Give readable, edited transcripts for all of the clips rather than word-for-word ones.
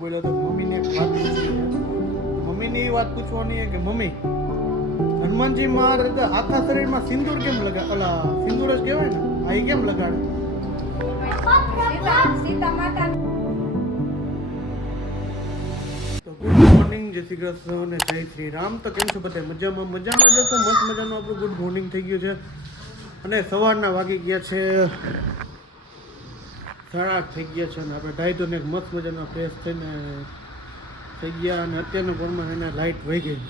बोला तो मम्मी ने एक बात पूछी है। मम्मी ने ये बात पूछवानी है कि मम्मी हनुमान जी महाराज आखा शरीर में सिंदूर केम लगा अला सिंदूर ज कहेवाय ने आई केम लगाड़े सीता माता। तो गुड मॉर्निंग जय श्री कृष्ण અને જય શ્રી રામ। તો કેમ છો બધા મજામાં જ તો મસ્ત મજાનું આપણું ગુડ મોર્નિંગ થઈ ગયું છે અને સવારના વાગી ગયા છે 8:30 થઈ ગયા છે અને આપણે ડાયટોને એક મસ્ત મજાનો ફ્રેશ થઈને થઈ ગયા અને અત્યારનો ઘરમાં એને લાઇટ વહી ગઈ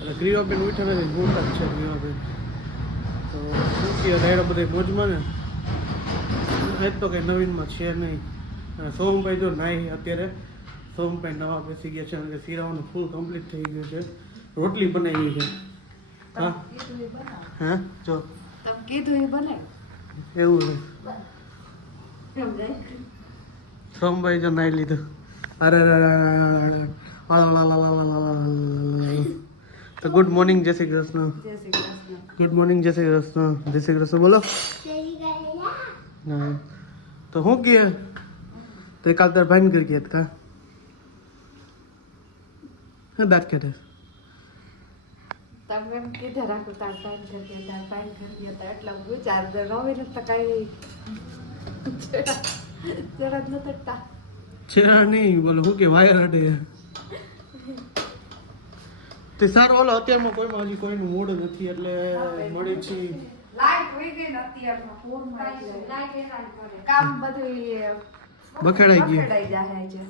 એટલે ગ્રીવાબેન ઉઠ્યા નથી મોટા જ છે ગ્રીવાબેન તો શું કહે રાયડા બધા મોજમાં ને આજ તો કંઈ નવીનમાં છે નહીં અને સોમભાઈ જો નાહી અત્યારે સોમભાઈ નવા બેસી ગયા છે અને શીરાવાનું ફૂલ કમ્પ્લીટ થઈ ગયું છે રોટલી બનાવી છે હા હા જો તમ કીધું એ બને એવું છે સોમભાઈ જો નાઈ લીધું અરે તો ગુડ મોર્નિંગ જય શ્રી કૃષ્ણ જય શ્રી કૃષ્ણ। ગુડ મોર્નિંગ જય શ્રી કૃષ્ણ જય શ્રી કૃષ્ણ બોલો હા તો શું કહે તો કાલ તાર ભાઈ કરી ગયા કા હા દાંત કાઢે તમે એમ કીધા રાખો તાર પાન કરી તો એટલા વિચાર રવે ને તો કઈ જરા જ નતા છે નહીં બોલો શું કે વાયર હાટે તે સારો ઓલો અત્યારમાં કોઈમાં હજી કોઈનું મૂડ નથી એટલે મળી છે લાઈટ વહી ગઈ ને અત્યારમાં ફોન માં લાઈટ એના કરે કામ બધું બખેડાઈ ગયું બખેડાઈ જાય છે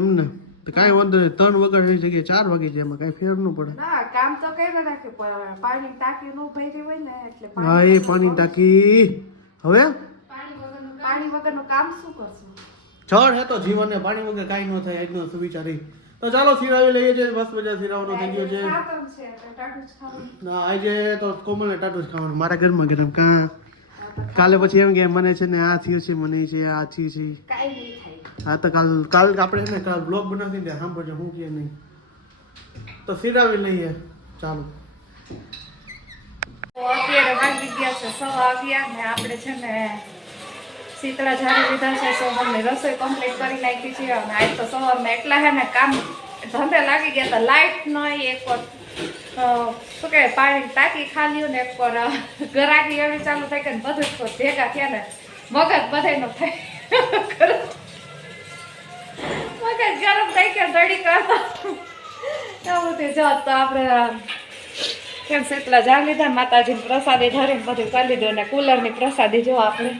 એમ ને તો કાંઈ વાંધો નહીં 3 વાગ્યાની જગ્યાએ 4 વાગે છે એમાં કાંઈ ફેર ન પડે ના કામ તો કઈ રાખે પણ પાણી ટાંકી નો ભરી હોય ને એટલે હા એ પાણી ટાંકી હવે પાણી વગરનું કામ શું કરશું? જળ હે તો જીવનને પાણી વગર કાંઈ ન થાય આજનો સુવિચારી તો ચાલો સિરાવી લઈએ છે બસ મજા સિરાવાનો થઈ ગયો છે ખાતમ છે તો ટાટું જ ખાવું ના આજે તો કોમલને ટાટું જ ખાવાનું મારા ઘરમાં ગરમ કાં કાલે પછી એમ કે મને છે ને આ થયું છે મને છે આ થયું છે કાઈ નહીં થાય હા તો કાલ આપણે છે ને કાલ બ્લોગ બનાવી દે સાંભળજો હું કે નહીં તો સિરાવી લઈએ ચાલો અત્યારે વાગી ગયા છે 6 ને આપણે છે ને શીતળા ઝાડી લીધા છે સોહમની રસોઈ કમ્પ્લીટ કરી નાખી છે અને આજ તો સવારમાં એટલા હે ને કામ ધંધે લાગી ગયા હતા લાઇટ નહીં એક વાર શું કહે પાણી ટાંકી ખાલી ને એક વાર ગરાકી એવી ચાલુ થઈ કે બધું જ ભેગા થયા ને મગજ બધાનો થઈ મગજ ગરમ થઈ કે દડી કરતા એવું તે જો તો આપણે કેમ શીતળા ઝાડી લીધા માતાજીની પ્રસાદી ધરીને બધું કરી લીધું અને કુલરની પ્રસાદી જો આપણે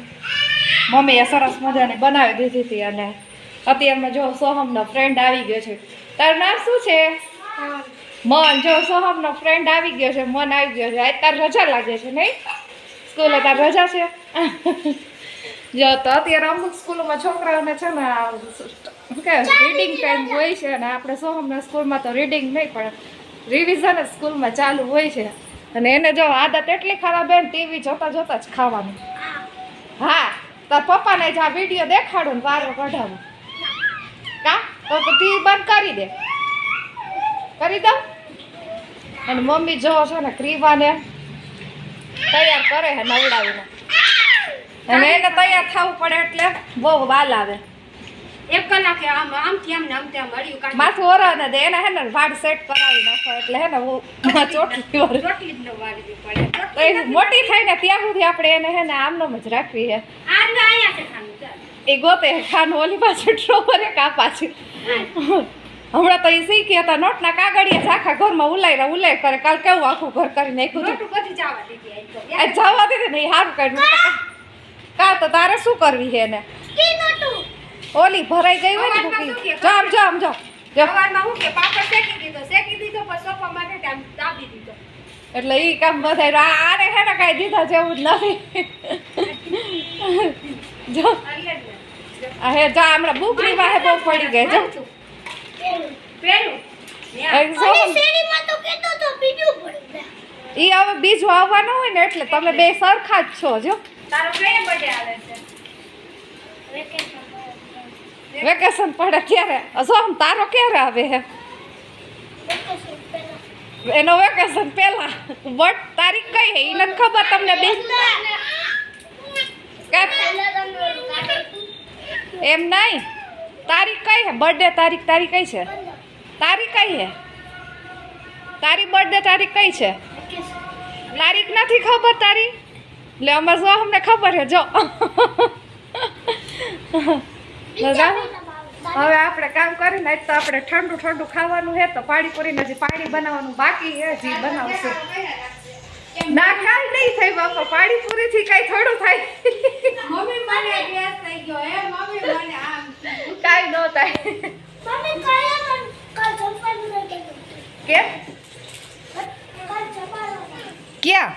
મમ્મીએ સરસ મજાની બનાવી દીધી હતી અને અત્યારમાં જો સોહમનો ફ્રેન્ડ આવી ગયો છે તારું નામ શું છે મન જો સોહમનો ફ્રેન્ડ આવી ગયો છે મન આવી ગયો છે આજ તાર રજા લાગે છે નહીં સ્કૂલે તાર રજા છે જો તો અત્યારે અમુક સ્કૂલોમાં છોકરાઓને છે ને શું કહેવાય રીડિંગ ટાઈમ હોય છે અને આપણે સોહમના સ્કૂલમાં તો રીડિંગ નહીં પણ રિવિઝન જ સ્કૂલમાં ચાલુ હોય છે અને એને જો આદત એટલી ખરાબ હે ટીવી જોતા જોતા જ ખાવાનું હા તાર પપ્પાને જ આ વિડીયો દેખાડો ને વારો કઢાવો કા તો ટીવી બંધ કરી દે કરી દઉં અને મમ્મી જો છે ને ક્રીવાને તૈયાર કરે છે નવડાવીને અને એને તૈયાર થવું પડે એટલે બહુ વાલ આવે 1 કલાકે આમથી આમ મળ્યું કાઢી માથું ઓરાને દે એને હે ને વાળ સેટ કરાવી નાખો એટલે હે ને હું ચોટલી વાર રોટલી જ ન વાળવી પડે તો એ મોટી થાય ને ત્યાં સુધી આપણે એને હે ને આમનો જ રાખવી છે આજ ને આયા છે ખાનું ચાલ એ ગોતે ખાનું ઓલી પાછું ટ્રોવરે કા પાછું હમણાં તો એ શીખી હતા નોટના કાગળિયા આખા ઘરમાં ઉલાય કરે કાલ કેવું આખું ઘર કરી નાખ્યું રોટું બધી જવા દીધી આજ તો આ જવા દે ને સારું કાઢ્યું કા તો તારે શું કરવી છે એને કી નોટું ઓલી ભરાઈ ગઈ હોય ને બુકી જો સવારમાં હું કે પાપડ શેકી દીધો પછી સોપા માટે આમ દાબી દીધો એટલે ઈ કામ બધાય આને હે ને કાંઈ દીધા જેવું જ નથી જો આ હે જા હમણાં બુકની વાહે બહુ પડી ગઈ જો પેલું શેરીમાં તો કેતો તો બીજું પડી ઈ હવે બીજું આવવાનું હોય ને એટલે તમે બે સરખા જ છો જો તારો કઈ બર્થડે આવે છે વેકેશન પડે ત્યારે સોમ તારો ક્યારે આવે હે એનો વેકેશન પહેલા વટ તારીખ કઈ હે ઈ નથી ખબર તમને બે એમ નહીં તારીખ કઈ હે બર્થડે તારીખ તારી કઈ છે તારીખ કઈ હે તારી બર્થડે તારીખ કઈ છે તારીખ નથી ખબર તારી લે અમાર જો અમને ખબર છે જો હવે આપણે કામ કરીને આજ તો આપણે ઠંડુ ઠંડુ ખાવાનું છે તો પાણીપુરીને હજી પાણી બનાવવાનું બાકી છે હજી બનાવશું ના કાઈ નહીં થઈ બાપા પાણીપુરી થી કઈ થોડું થાય મમ્મી મને ગેસ થઈ ગયો હે મમ્મી મને આમ કાઈ ન થાય મમ્મી કયા કાલ જમવાનું નથી કેમ કાલ જમવાનું ક્યાં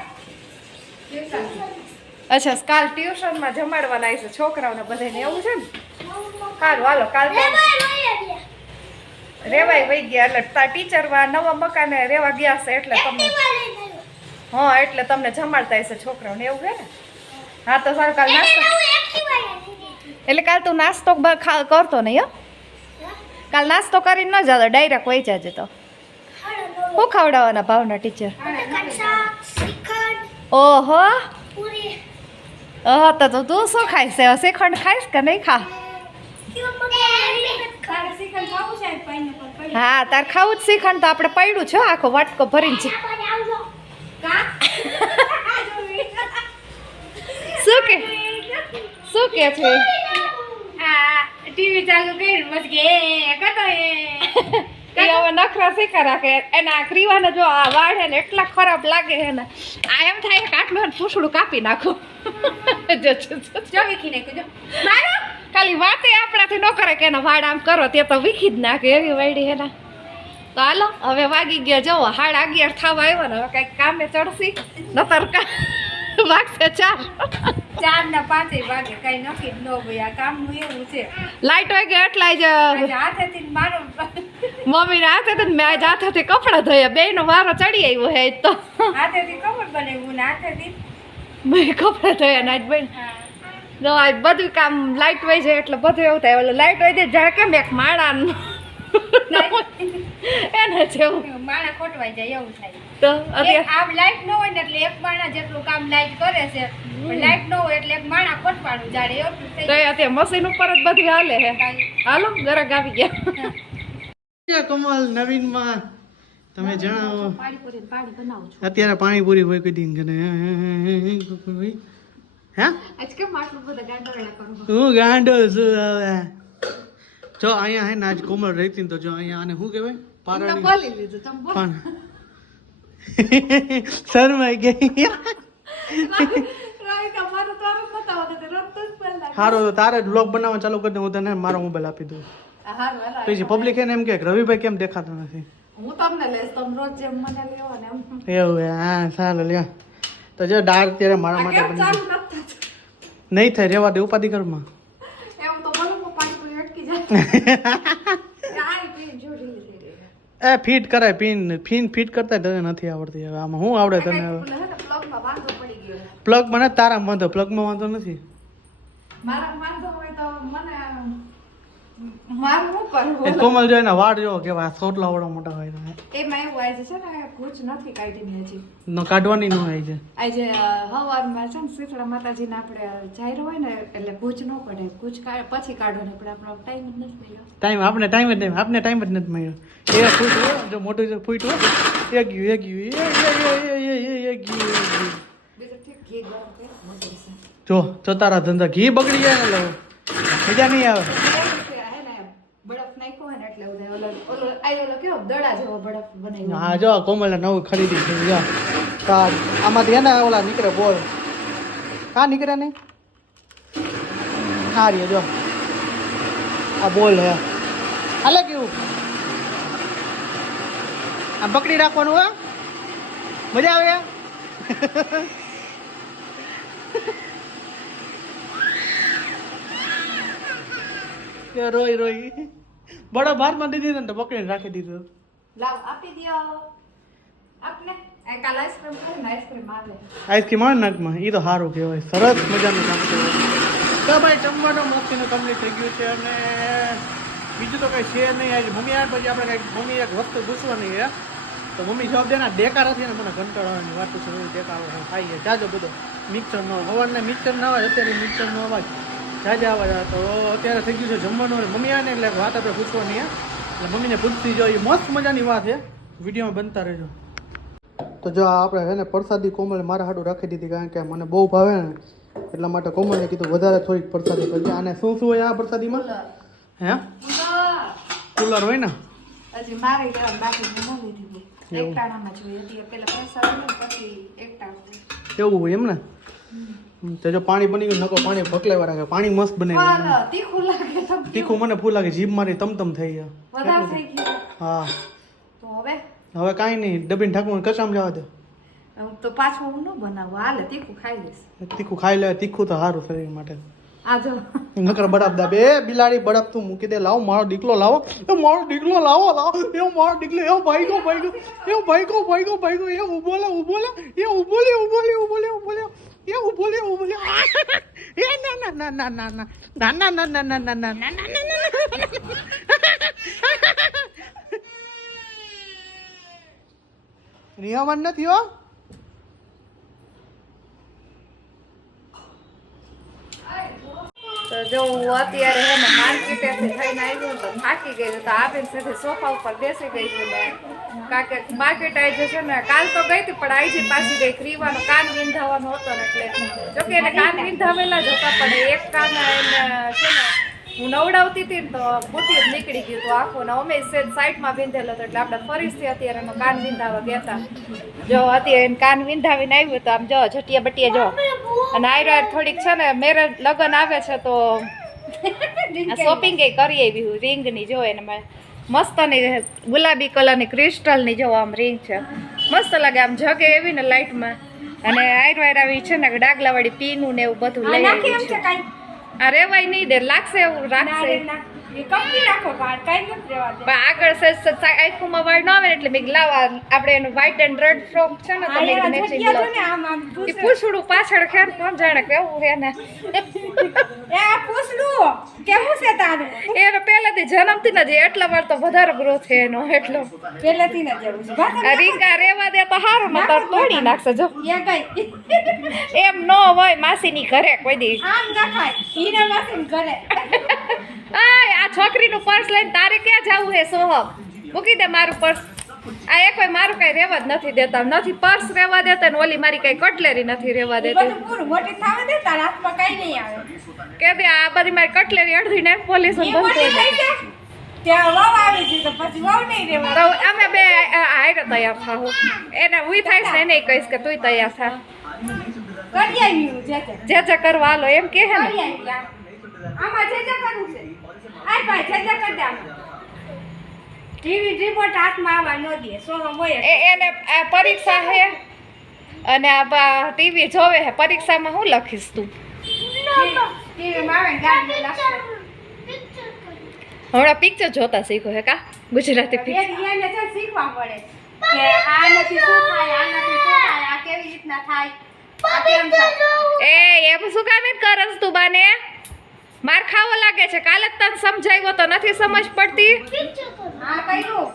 અચ્છા કાલ ટ્યુશનમાં જમાડવાના છે છોકરાઓને બધાને એવું છે ને સારું હાલો કાલ તો રેવાય વહી ગયા એટલે ટીચર નવા મકાને રેવા ગયા છે એટલે તમને હા એટલે તમને જમાડતા હશે છોકરાઓને એવું છે ને હા તો સારું કાલ નાસ્તો એટલે કાલ તું નાસ્તો કરતો નહીં હો કાલ નાસ્તો કરીને ન જાતો ડાયરેક્ટ વહી જાજે તો શું ખવડાવવાના ભાવના ટીચર ઓહો ઓહો તો તું શું ખાઈશ શ્રીખંડ ખાઈશ કે નહીં ખા તારે શ્રીખંડ ખાવું છે પાઇનેપલ હા તાર ખાવું જ શ્રીખંડ તો આપણે પડ્યું છે આખો વાટકો ભરીને છે શું કે છે આ ટીવી ચાલુ કરી બસ કે કતો એ હવે નખરા શીખા રાખે એના ક્રીવાને જો આ વાળ હે ને એટલા ખરાબ લાગે હે ને આ એમ થાય કે આટલું હે પૂછડું કાપી નાખો જો વીખી નાખ્યું જો મારો ખાલી વાતે આપણાથી ન કરે કે એના વાળ આમ કરો તે તો વીખી જ નાખે એવી વાડી હે ને તો હાલો હવે વાગી ગયા જવો 11:30 થવા આવ્યો ને હવે કઈક કામે ચડશી નતર વાગશે 4 ને 5 વાગે કઈ નક્કી ન હોય આ કામનું એવું છે લાઈટ હોય ગયા એટલા જ આજે હાથેથી મારો મમ્મી હાથે તો મેં આજ હાથેથી કપડાં ધોયા બેયનો વારો ચડી આવ્યો હે તો હાથેથી ખબર બનાવ્યું ને હાથેથી મેં કપડાં ધોયા ને આજ બેન જો આજ બધું કામ લાઈટ વહી જાય એટલે બધું એવું થાય ઓલો લાઈટ વહી જાય જાણે કેમ એક માળાનું એને જેવું માણા ખોટવાઈ જાય એવું થાય તો અત્યારે આમ લાઈટ ન હોય ને એટલે એક માણા જેટલું કામ લાઈટ કરે છે પણ લાઈટ ન હોય એટલે એક માણા ખોટવાનું જાડે એવું થઈ તો અત્યારે મશીન ઉપર જ બધું હાલે હે હાલો ગરક આવી ગયા કમલ નવીનમાં તમે જણાવો પાણીપુરી પાણી બનાવું છું અત્યારે પાણીપુરી હોય કઈ દિન હે આજ કેમ આટલું બધા ગાંડોળા કરું હું ગાંડો છું હવે જો અહીંયા હે ને આજ કોમળ રહેતી ને તો જો અહીંયા આને શું કહેવાય પારાની બોલી લીધું તમે બોલો પણ શરમાઈ ગઈ રાવિકા મારું તો આમ બતાવો તો રમતો જ પહેલા સારો તો તારે જ બ્લોગ બનાવવા ચાલુ કરી દે હું તને મારો મોબાઈલ આપી દઉં હારું હાલો પછી પબ્લિક એને એમ કે રવિભાઈ કેમ દેખાતો નથી હું તમને લઈશ તમે રોજ જેમ મને લેવો ને એમ એવું હે હા ચાલો લ્યો તો જો ડાર્ક ત્યારે મારા માટે કેમ બની ચાલુ નથી થતું નહીં થાય રેવા દે ઉપાધિ કરમાં એમ તો બોલો પાણીપુરી અટકી જાય આ પી જોડી લીધી એ ફિટ કરાય પિન ફિટ કરતા તને નથી આવડતી હવે આમાં શું આવડે તને હવે પ્લગમાં વાંધો પડી ગયો પ્લગ મને તારા વાંધો પ્લગમાં વાંધો નથી મારા વાંધો હોય તો મને મારું શું કરવું એ કોમલ જો એના વાળ જો કેવા સોટલા વાળા મોટા હોય ને એમાં એવું આજે છે ને ભૂજ નથી કાઢી હજી નો કાઢવાની ન હોય છે આજે હવારમાં છે ને શીતળા માતાજીને આપણે જાહેર હોય ને એટલે ભૂજ ન પડે ભૂજ પછી કાઢવાની પડે આપણો ટાઈમ જ નથી મળ્યો ટાઈમ આપણે ટાઈમ જ નહીં આપને ટાઈમ જ નથી મળ્યો એ ફૂટ જો મોટું જો ફૂટ એ ગયું એ ગયું બીજું ઠીક ઘી ગરમ કરી મજા છે જો તારા ધંધા ઘી બગડી જાય ને લો મજા નહીં આવે બરફ નાખ્યો હોય ને એટલે ઓલો કેવો દડા જેવો બરફ બનાવ્યો હા જો કોમલ નવું ખરીદી છે જો કાર આમાંથી હે ને ઓલા નીકળે બોલ કા નીકળે નહીં હા રે જો આ બોલ હે હાલે કેવું આ પકડી રાખવાનું હે મજા આવે રોઈ રોઈ બડો ભાર માં દીધી ને તો પકડીને રાખી દીધું લાવ આપી દ્યો આપને એ કાલ આઈસ્ક્રીમ ખાઈ ને આઈસ્ક્રીમ આવે આઈસ્ક્રીમ આવે નાકમાં એ તો સારું કહેવાય સરસ મજાનું કામ કહેવાય તો ભાઈ જમવાનું મોકીને કમ્પ્લીટ થઈ ગયું છે અને બીજું તો કંઈ છે નહીં આજે મમ્મી આવે પછી આપણે કંઈક મમ્મી એક વસ્તુ પૂછવાની છે તો મમ્મી જવાબ દેના ડેકાર હતી ને મને કંટાળવાની વાત છે ડેકાર ખાઈએ જાજો બધો મિક્સરનો અવાજને મિક્સર ના અવાજ અત્યારે મિક્સરનો અવાજ જાજા અવાજ આવે. તો અત્યારે થઈ ગયું છે જમવાનું અને મમ્મી આવે ને એટલે વાત આપણે પૂછવાની હે. એટલે મમ્મીને પૂછતી જો એ મસ્ત મજાની વાત છે, વિડીયોમાં બનતા રહેજો. તો જો આપણે છે ને પ્રસાદી કોમલ મારા હાટું રાખી દીધી, કારણ કે મને બહુ ભાવે ને એટલા માટે કોમલે કીધું વધારે થોડીક પ્રસાદી કરજે. અને શું શું હોય આ પ્રસાદીમાં? હે કુલર હોય ને? હજી મારે લેવાનું બાકી ન લીધી. એકટાણામાં જોઈએ હતી પેલા પ્રસાદ ને પછી એકટાણું એવું હોય એમ ને? તો જો પાણી બની ગયું, નકો પાણી ભકલાવા રાખે. પાણી મસ્ત બનાવ્યું. તીખું લાગે તો તીખું મને ફૂલ લાગે, જીભ મારી તમ થઈ ગયા. વધારે થઈ ગયું. હા તો હવે કાંઈ નહીં, ડબીને ઠાકુર કચામ જવા દે. હું તો પાછું હું ન બનાવું, હાલે તીખું ખાઈ લઈશ. તીખું ખાઈ લે, તીખું તો સારું શરીર માટે. આ જો નકર બળપ દા બે બિલાડી બળપ તું મૂકી દે. લાવો મારો દીકલો લાવો, એ મારો દીકલો લાવો લાવો, એ મારો દીકલો એવો ભાઈગો ભાઈગો, એવો ભાઈગો ભાઈગો ભાઈગો, એ ઉભો લે ઉભો લે, એ ઉભો લે ઉભો લે ઉભો લે ઉભો લે, એ ઉભો લે ઉભો લે. એ ના ના ના ના ના ના ના ના ના ના ના ના ના ના ના. નિયમન નથી હો. તો જો હું અત્યારે હે ને માર્કેટેથી થઈને આવી તો થાકી ગઈ તો આપીને સાથે સોફા ઉપર બેસી ગઈ છું ને, કારણ કે માર્કેટ આવી જશે ને. કાલ તો ગઈ હતી પણ આવી પાછી ગઈ. ક્રીવાનો કાન વિંધાવાનો હતો ને એટલે જોકે એને કાન વિંધાવેલા જ હતા, પણ એક કાન એને છે ને હું નવડાવતી હતી ને તો બુટી જ નીકળી ગયું હતું આખું ને. અમે સાઈડમાં વિંધેલો હતો એટલે આપણે ફરીથી અત્યારે એનો કાન વિંધાવા ગયા હતા. જો અત્યારે એને કાન વિંધાવીને આવ્યું તો આમ જો જટિયા બટિયા જો. અને આયરો થોડીક છે ને મેરેજ લગ્ન આવે છે તો શોપિંગ કરી આવી હું રિંગની જો એને મસ્તની ગુલાબી કલરની ક્રિસ્ટલની જો આમ રિંગ છે, મસ્ત લાગે આમ જગે એવી ને લાઇટમાં. અને આયરો આવી છે ને ડાગલાવાળી પીનું ને એવું બધું લઈ આવી છે. આ રેવાય નહીં દે, લાગશે એવું રાખશે. આગળ આખુમાં વાળ ન આવે ને એટલે મેં લાવા આપણે એનું વ્હાઈટ એન્ડ રેડ ફ્રોક છે ને તો પૂછડું પાછળ ખેર કોણ જાણે કેવું છે ને. એને પહેલેથી જન્મથી ને જ એટલા વાર તો વધારે ગ્રોથ છે એનો, એટલો પહેલેથી રીંગા રેવા દે તો સારું ને તો તોડી નાખશે. જો એમ ન હોય માસીની ઘરે કોઈ દી આ છોકરીનું પર્સ લઈને તારે ક્યાં જવું હે સોહમ? મૂકી દે મારું પર્સ. આ એક કોઈ મારું કઈ રેવા જ નથી દેતા, નથી પર્સ રેવા દેતા ને ઓલી મારી કઈ કટલેરી નથી રેવા દેતી. કે દે આ બધી મારી કટલેરી અડધી ને પોલીસ બંધ તો અમે બે હારે તૈયાર થાવ. એને ઉઈ થાય છે એને કહીશ કે તું તૈયાર થા, જે જે કરવા હાલો એમ કે હે ને. આમાં જે કરવું છે આય ભાઈ જે કરી દે. ટીવી રિમોટ હાથમાં આવવા ન દે. સોહમ હોય એને આ પરીક્ષા હે અને આ ટીવી જોવે હે. પરીક્ષામાં હું લખીશ તું? ટીવીમાં આવે ગાડી લાગશે. હમણાં પિક્ચર જોતા શીખો હે કા ગુજરાતી પિક્ચર? એને છે શીખવા પડે કે આ નથી શું થાય, આ નથી શું થાય, આ કેવી રીતના થાય, આ કેમ થાય. એમ શું કામ કરસ તું બાને? માર ખાવો લાગે છે. કાલે જ તને સમજાવ્યો તો નથી સમજ પડતી. આ કયું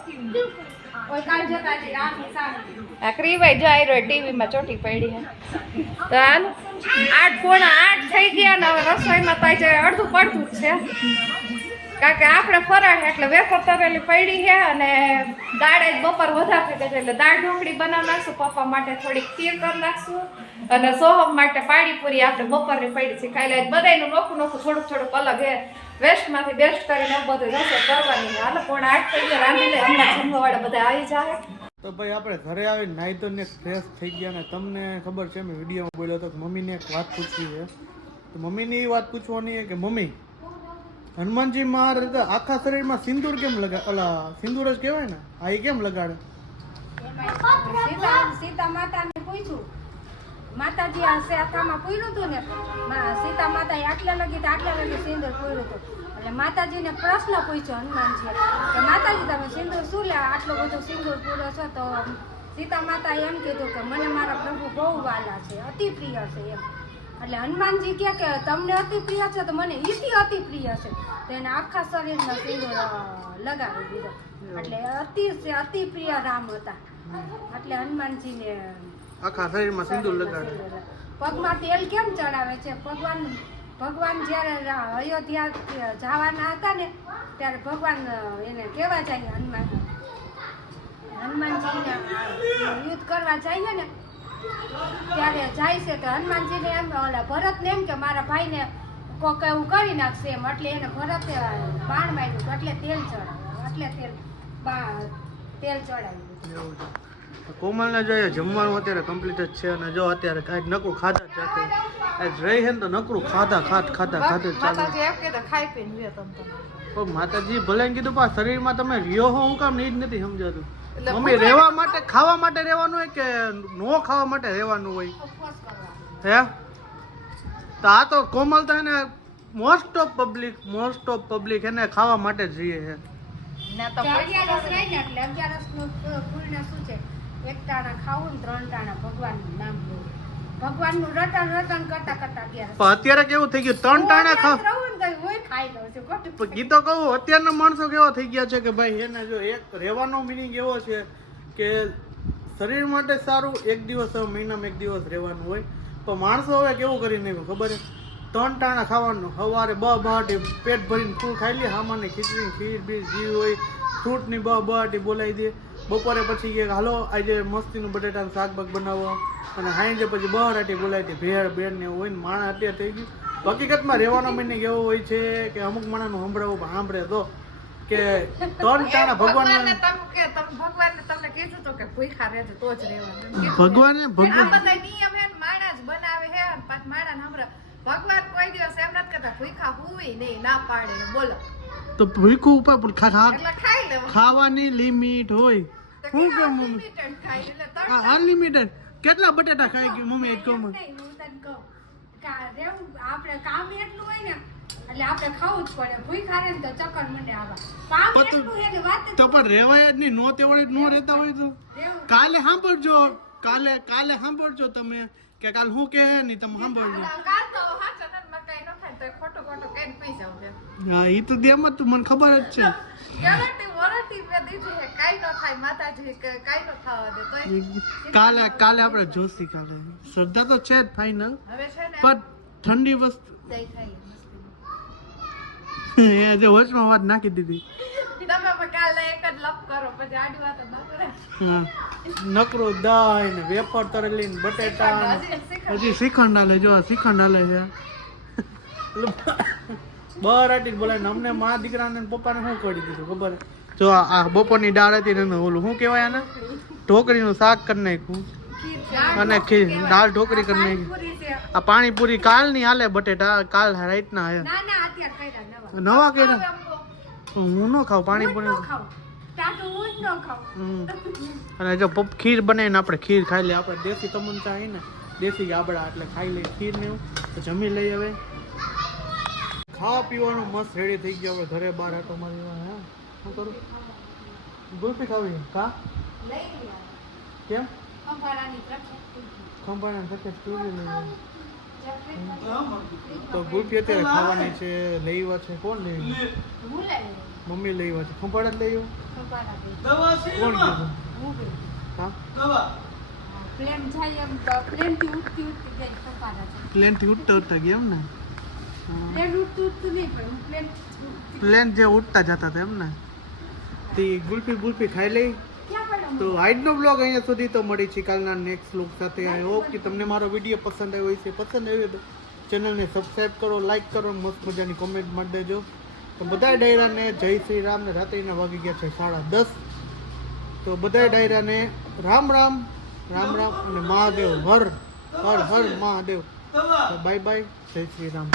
કોઈ કાલ જતા છે આખી સામે આ ક્રીવાઈ જાય રહ્યો ટીવીમાં ચોટી પડી હે. તો હાલ 8:45 થઈ ગયા ને હવે રસોઈમાં તો આજે અડધું પડતું જ છે, કારણ કે આપણે ફરાળ એટલે વેફર તરેલી પડી છે અને દાળ જ બપોર વધારે થઈ ગઈ એટલે દાળ ઢોકળી બનાવી નાખશું. પપ્પા માટે થોડીક ખીર કરી નાખશું અને સોહમ માટે પાણીપુરી આપણે બપોરની પડી છે ખાઈ લે. બધાયનું નોખું નોખું થોડુંક થોડુંક અલગ હે, વેસ્ટમાંથી બેસ્ટ કરીને બધું રસોઈ કરવાની. હાલ 8:45 થઈ ગયા, રાંધી લે હમણાં જમવાવાળા બધા આવી જાય. તો ભાઈ આપણે ઘરે આવીને નાહી ધોઈને ફ્રેશ થઈ ગયા ને તમને ખબર છે મેં વિડીયોમાં બોલ્યો હતો કે મમ્મીને એક વાત પૂછવી છે. તો મમ્મીની એ વાત પૂછવાની છે કે મમ્મી હનુમાનજી મહારાજ આખા શરીરમાં સિંદૂર કેમ લગાડે? ઓલા સિંદૂર જ કહેવાય ને, આ એ કેમ લગાડે? સીતા માતાને પૂછ્યું, માતાજી આ સેતામાં પૂર્યું હતું ને, સીતા માતાએ આટલા લગી સિંદૂર પૂર્યું હતું. એટલે માતાજીને પ્રશ્ન પૂછ્યો હનુમાનજી કે માતાજી તમે સિંદૂર શું લે આટલો બધો સિંદૂર પૂરો છો? તો સીતા માતાએ એમ કીધું કે મને મારા પ્રભુ બહુ વાલા છે, અતિ પ્રિય છે એમ. એટલે હનુમાનજી કહે કે તમને અતિ પ્રિય છે તો મને ઈથી અતિ પ્રિય છે. તો એને આખા શરીરમાં સિંદૂર લગાવી દીધો. એટલે અતિ પ્રિય રામ હતા. એટલે હનુમાનજીને આખા શરીરમાં સિંદૂર લગાડે. પગમાં તેલ કેમ ચડાવે છે? ભગવાન ભગવાન જ્યારે અયોધ્યા જવાના હતા ને ત્યારે ભગવાન એને કહેવા જાય હનુમાનજીને યુદ્ધ કરવા જઈએ ને ત્યારે જાય છે તો હનુમાનજીને એમ ઓલા ભરતને એમ કે મારા ભાઈને કોક એવું કરી નાખશે એમ એટલે એને ભરતે બાણ માર્યું એટલે તેલ ચડાવ્યું તેલ ચડાવ્યું. કોમલને જોઈએ જમવાનું અત્યારે કમ્પ્લીટ જ છે અને જો અત્યારે કાંઈક નકરું ખાધા જ રાખે આજ રહી છે ને તો નકરું ખાધા જ ચાલુ. માતાજી એમ કે ખાઈ પીને લ્યો તમ તમારે. પણ માતાજી ભલે કીધું પણ શરીરમાં તમે રહ્યો હો હું કામ નહીં જ નથી સમજાતું. એટલે મમ્મી રહેવા માટે ખાવા માટે રહેવાનું હોય કે નો ખાવા માટે રહેવાનું હોય ઉપવાસ કરવા. હે તો આ તો કોમલ તો એને મોસ્ટ ઓફ પબ્લિક એને ખાવા માટે જ રહીએ છે. ના તો 11 રહે ને એટલે 11નું પૂર્ણ શું છે એક ટાણા ખાવું ને 3 ટાણા ભગવાનનું નામ લેવું. ભગવાનનું રટન કરતા 11 પણ અત્યારે કેવું થઈ ગયું 3 ટાણા ખાવ રહું ને તો હું ખાઈ લઉં છું ખોટું. ગીતો કહું અત્યારના માણસો કેવા થઈ ગયા છે કે ભાઈ એને જો એક રહેવાનો મિનિંગ એવો છે કે શરીર માટે સારું એક દિવસ મહિનામાં એક દિવસ રહેવાનું હોય પણ માણસો હવે કેવું કરી નાખ્યું ખબર છે 3 ટાણા ખાવાનું સવારે બહાટી પેટ ભરીને ફૂલ ખાઈ લે હામાની ખીચડી ખીર બીર જી હોય ફ્રૂટની બહાટી બોલાવી દે બપોરે પછી કે હાલો આજે મસ્તીનું બટેટાનું શાક બાક બનાવો અને સાંજે પછી બહાટી બોલાવી દે ભેળ બેળ ને એવું હોય ને માણસ અત્યારે થઈ ગયું હકીકતમાં રહેવાનો મિનિંગ એવો હોય છે કે અમુક માણસનું સંભળાવું સાંભળે તો કે 3 ટાણા ભગવાનને ભગવાનને તમને કીધું તો કે ભૂખા રહેજો તો જ રહેવાનું. ભગવાને આ ભગવાન બધા નિયમ હે ને માણસ બનાવે હે અને પાછ માણસ સાંભળે. ભગવાન કોઈ દિવસ એમ નથી કરતા ભૂખા હુંય નહીં ના પાડે ને બોલો તો ભૂખું ઉપર પણ એટલે ખાઈ લેવું. ખાવાની લિમિટ હોય શું કેમ મમ્મી Unlimited ખાઈ એટલે તરત અનલિમિટેડ કેટલા બટેટા ખાઈ ગયું મમ્મી એક કહું નહીં, હું તને કહું આપણે કામ એટલું હોય ને એટલે આપણે ખાવું જ પડે. ભૂખ્યા રહે ને તો ચક્કર મંડે આવા. કામ પતું- એટલું છે કે વાત જ તો પણ રેવાય જ નહીં નો તેવડી નો રહેતા હોય તો રહેવું. કાલે સાંભળજો તમે કે કાલ હું કહે નહીં તમે સાંભળજો કાલ તો હાચા નન મકાઈ ન ખાય તો ખોટું કઈને પી જાવ છે. હા એ તો દેમ જ તું મને ખબર જ છે ગેરંટી વોરંટી મેં દીધી છે કાઈ ન થાય માતાજી કે કાઈ ન ખાવા દે તોય કાલે આપણે જોશી કાલે શ્રદ્ધા તો છે જ ફાઇનલ હવે છે ને પણ ઠંડી વસ્તુ દહીં ખાઈએ મસ્તી. એ જે વચમાં વાત નાખી દીધી તમે પણ કાલે એક જ લપ કરો પછી આડી વાત ન કરે. હા નકરું દહીં ને વેફર તરેલી ને બટેટા ને હજી શ્રીખંડ આલે જો શ્રીખંડ આલે છે બરાટી બોલાય અમને મા દીકરાને ને પપ્પાને શું કરી દીધું ખબર જો આ બપોરની દાળ હતી ને ઓલું શું કહેવાય આને ઢોકળીનું શાક કરી નાખ્યું અને દાળ ઢોકળી કરી નાખી પૂરી છે. આ પાણીપુરી કાલની હાલે બટેટા કાલ રાઈટના આયા ના અત્યારે કર્યા નવા કર્યા હું ન ખાઉં પાણીપુરી ન ખાવું. ટાટું હું જ ન ખાવું. અને જો ખીર બનાવીને આપણે ખીર ખાઈ લઈએ આપણે દેશી તમનતા આવી ને દેશી ગાબડા એટલે ખાઈ લઈએ ખીર ને એવું તો જમી લઈએ હવે ખાવા પીવાનું મસ્ત રેડી થઈ ગયો હવે ઘરે બહાર આટો મારી હા શું કરું ગુલ્ફી ખાવી કા લઈ લ્યો. કેમ ખંભાળાની પ્રખ્યાત. ખંભાળા સાથે પૂરી લઈએ ચોકલેટ તો ગુલ્ફી અત્યારે ખાવાની છે લઈવા છે કોણ લઈ હું લઈ લઉં. મમ્મી લઈવા છે ખંભાળા જ લઈ ખંભાળા દે. કોણ કીધું હું ગઈ. હા પ્લેન જાય એમ પ્લેનથી ઉઠતી ગઈ ખંભાળા છે. પ્લેનથી ઉઠતા ગયા એમ ને પ્લેન ઉઠતું નહીં પણ હું પ્લેન પ્લેન જે ઉઠતા જતા હતા એમ ને તે ગુલ્ફી ખાઈ લઈ ક્યાં પડ્યો? તો આજનો બ્લોગ અહીંયા સુધી તો મળી છે કાલના નેક્સ્ટ લુક સાથે આઈ હોપ કે તમને મારો વિડીયો પસંદ આવ્યો હશે પસંદ આવ્યો તો ચેનલને સબસ્ક્રાઈબ કરો લાઈક કરો મસ્ત મજાની કોમેન્ટ ಮಾಡಿ દેજો તો બધા ડાયરાને જય શ્રી રામ ને રાત્રિના વાગી ગયા છે 10:30 તો બધા ડાયરાને રામ રામ અને મહાદેવ હર હર હર મહાદેવ બાય બાય જય શ્રી રામ